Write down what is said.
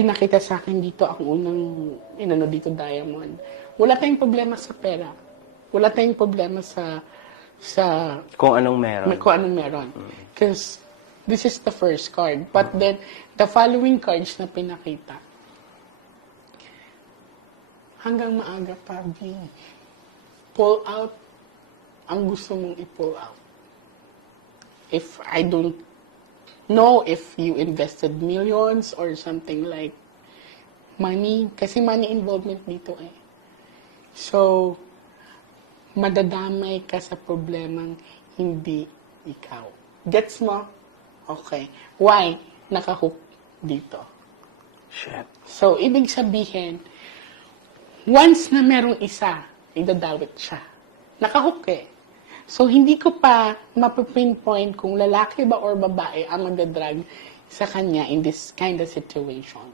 pinakita sa akin dito, ang unang inano dito, Diamond. Wala tayong problema sa pera. Wala tayong problema sa Kung anong meron. kung anong meron. Because this is the first card. But then, the following cards na pinakita, hanggang maaga pa, B. Pull out ang gusto mong i-pull out. If I don't know if you invested millions or something like money, kasi money involvement dito eh. So, madadamay ka sa problemang hindi ikaw. Gets mo? Okay. Why? Nakahook dito. Shit. So, ibig sabihin, once na merong isa, idadawit siya. Nakahook eh. So, hindi ko pa mapipinpoint kung lalaki ba or babae ang magdadrag sa kanya in this kind of situation.